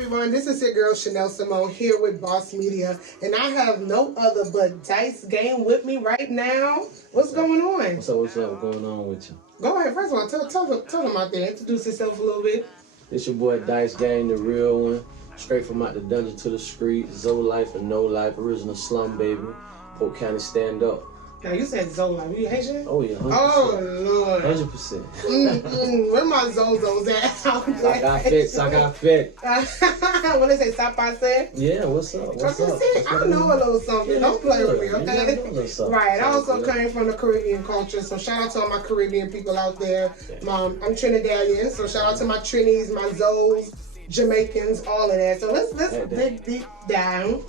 everyone, this is your girl ShenelleSimone here with Bauce Media, and I have no other but Dice Game with me right now. What's going on? What's up going on with you? Go ahead, first of all, tell them out there, introduce yourself a little bit. It's your boy Dice Game, the real one. Straight from out the dungeon to the street, Zoe life and no life, original slum baby, Polk County stand up. Now you said Zola, you Haitian? Oh yeah, 100%. Oh Lord. 100%. Where my Zozos at? I got fit. When they say stop by say? Yeah, what's up? I know a little something. Yeah, Don't play with me, good. okay? Right. I also came from the Caribbean culture, so shout out to all my Caribbean people out there. Yeah. I'm Trinidadian, so shout out to my Trinis, my Zos, Jamaicans, all of that. So let's dig deep down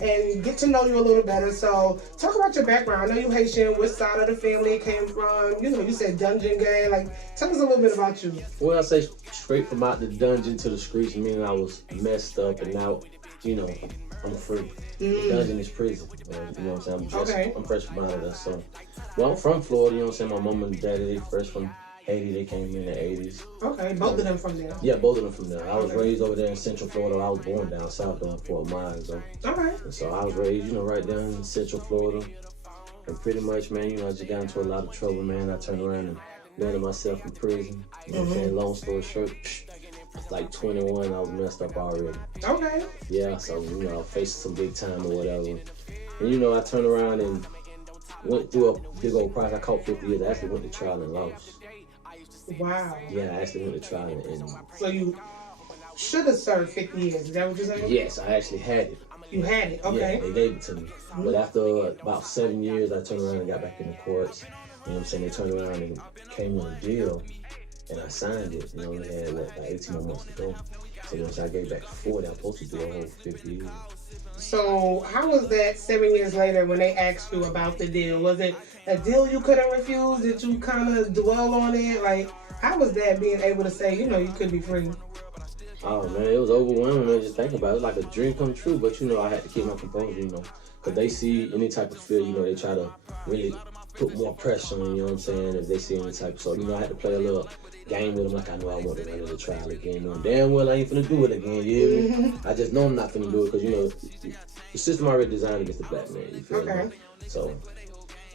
and get to know you a little better. So talk about your background. I know you Haitian, which side of the family it came from. You know, you said dungeon gang. Like, tell us a little bit about you. Well, I say straight from out the dungeon to the streets, meaning I was messed up and now, you know, I'm free. The dungeon is prison. You know what I'm saying? I'm fresh from out of that. So, well, I'm from Florida, you know what I'm saying? My mom and daddy, they fresh from Haiti. They came in the 80s. Okay, both of them from there. Yeah, both of them from there. I was raised over there in Central Florida. I was born down south though, for a mile ago. Okay. And so I was raised, you know, right down in Central Florida. And pretty much, man, you know, I just got into a lot of trouble, man. I turned around and landed myself in prison. You know what I'm saying? Long story short, like 21, I was messed up already. Okay. Yeah, so, you know, I faced some big time or whatever. And, you know, I turned around and went through a big old process. I caught 50 years. I actually went to trial and lost. Wow. Yeah, I actually went to trial and So you should have served 50 years. Is that what you're saying? yes, I actually had it. You had it. Okay. Yeah, they gave it to me. But after about 7 years, I turned around and got back in the courts. You know what I'm saying? They turned around and came on a deal, and I signed it. You know, we had like 18 more months to go. So once I gave back 40, I'm supposed to do a whole 50 years. So how was that 7 years later when they asked you about the deal? Was it a deal you couldn't refuse? Did you kind of dwell on it? Like, how was that being able to say, you know, you could be free? Oh man, it was overwhelming, man, just thinking about it. It was like a dream come true, but you know, I had to keep my composure, you know, because they see any type of fear, you know, they try to really put more pressure on, you know what I'm saying, if they see any type of, so, you know, I had to play a little game with them, like I know I want to run the trial again, you know, damn well I ain't finna do it again, you hear me? I just know I'm not finna do it, because, you know, the system already designed against the black man, you feel me? So,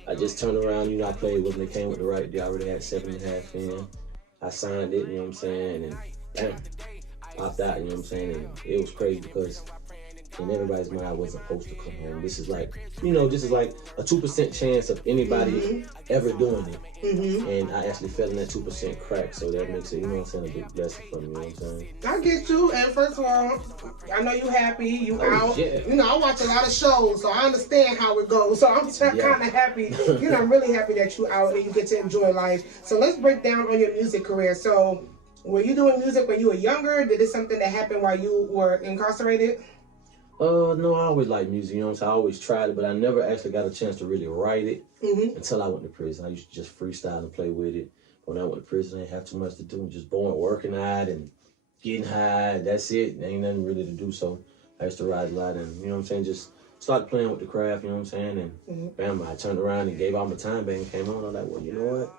I just turned around, you know, I played with them, they came with the right deal, I already had 7.5 in, I signed it, you know what I'm saying, and bam, popped out, you know what I'm saying, and it was crazy because in everybody's mind I wasn't supposed to come home. This is like, you know, this is like a 2% chance of anybody ever doing it. And I actually fell in that 2% crack, so that makes it, you know what I'm saying, a big blessing for me, you know what I'm saying? I get you, and first of all, I know you happy, you out. Yeah. You know, I watch a lot of shows, so I understand how it goes. So I'm kind of happy, you know, I'm really happy that you out and you get to enjoy life. So let's break down on your music career. So were you doing music when you were younger? Did it something that happened while you were incarcerated? No, I always liked music, you know what I'm saying? I always tried it, but I never actually got a chance to really write it until I went to prison. I used to just freestyle and play with it. When I went to prison, I didn't have too much to do. Just born working hard and getting high. That's it. There ain't nothing really to do. So I used to write a lot and, you know what I'm saying, just started playing with the craft, you know what I'm saying? And bam, I turned around and gave all my time back and came on. I was like, well, you know what?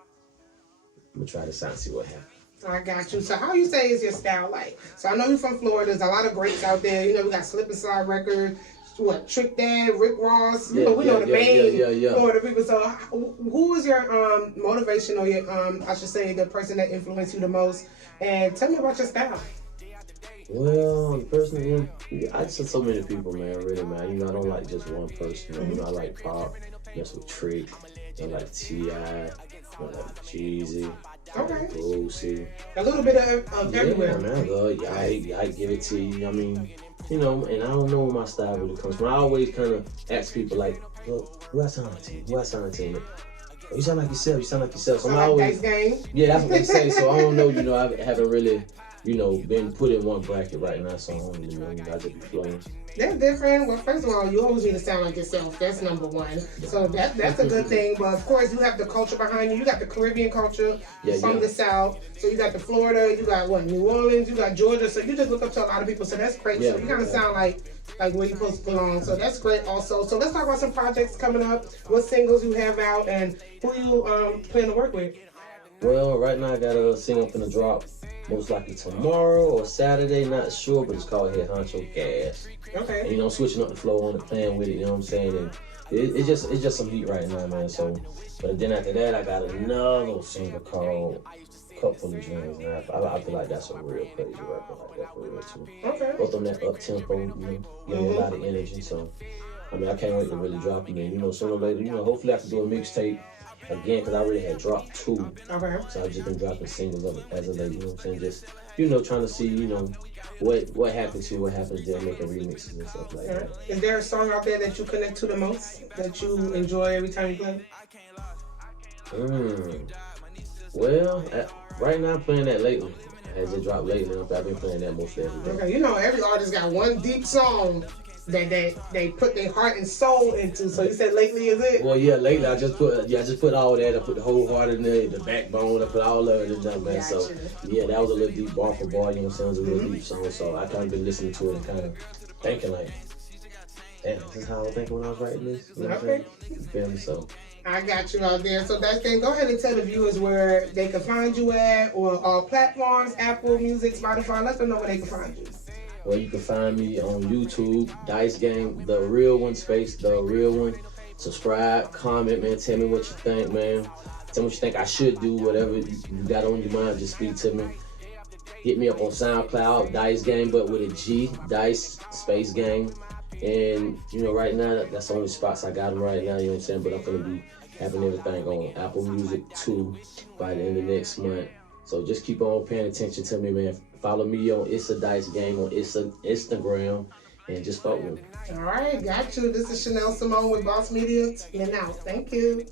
I'm going to try this out and see what happens. I got you. So how you say is your style like? So I know you're from Florida. There's a lot of greats out there. You know, we got Slip and Slide Records, what, Trick Dad, Rick Ross. You know, we know the main Florida people. So who was your motivation or your, I should say, the person that influenced you the most? And tell me about your style. Well, the person, I just said so many people, man, really, man. You know, I don't like just one person. You know, I like pop, mess with Trick, I like T.I., I like Jeezy. Okay. Bauce. A little bit of everywhere. Man, I give it to you. I mean, you know, and I don't know where my style really comes from. I always kind of ask people like, well, who I sound like to you? Who I sound like to you? You sound like yourself. You sound like yourself. So I'm always, yeah, that's what they say. So I don't know. You know, I haven't really, you know, been put in one bracket right now. So I don't really know. I just be flowing. That's different. Well, first of all, you always need to sound like yourself. That's number one. So that's a good thing. But of course, you have the culture behind you. You got the Caribbean culture from the South. So you got the Florida. You got what, New Orleans. You got Georgia. So you just look up to a lot of people. So that's great. So you kind of sound like where you're supposed to belong. So that's great also. So let's talk about some projects coming up. What singles you have out and who you plan to work with. Well, right now I got a single finna drop most likely tomorrow or Saturday, not sure, but it's called Head Honcho Gas. Okay. And, you know, switching up the flow on it, playing with it, you know what I'm saying? And it's just some heat right now, man. So, but then after that, I got another single called Cup Full of Dreams, man. I feel like that's a real crazy record like that for real too. Okay. Both on that up tempo, you know, getting a lot of energy. So, I mean, I can't wait to really drop them. And, you know, sooner or later, you know, hopefully I can do a mixtape again, because I already had dropped 2. Okay. So I've just been dropping singles as of late, you know what I'm saying? Just, you know, trying to see, you know, what happens here, what happens there, making remixes and stuff like that. Is there a song out there that you connect to the most, that you enjoy every time you play? Well, right now I'm playing that lately. As it dropped lately, I've been playing that most every day. Okay, you know every artist got one deep song that they put their heart and soul into. So you said lately is it? Well, yeah, lately I just put all that. I put the whole heart in there, the backbone. I put all of it in there, man. Gotcha. So yeah, that was a little deep bar for bar. You know what I'm saying? It was a real deep song. So I kind of been listening to it and kind of thinking like, damn, this is how I was thinking when I was writing this. You know what I'm saying? You feel me? So I got you out there. So that's thing. Go ahead and tell the viewers where they can find you at, or all platforms, Apple Music, Spotify. Let them know where they can find you. Well, you can find me on YouTube, Dice Game, the real one, space, the real one. Subscribe, comment, man. Tell me what you think, man. Tell me what you think I should do. Whatever you got on your mind, just speak to me. Hit me up on SoundCloud, Dice Game, but with a G, Dice Space Game. And, you know, right now, that's the only spots I got them right now, you know what I'm saying? But I'm going to be having everything on Apple Music too by the end of next month. So just keep on paying attention to me, man. Follow me on It's a Dice Game on Instagram, and just follow me. All right, got you. This is ShenelleSimone with Bauce Media. And out. Thank you.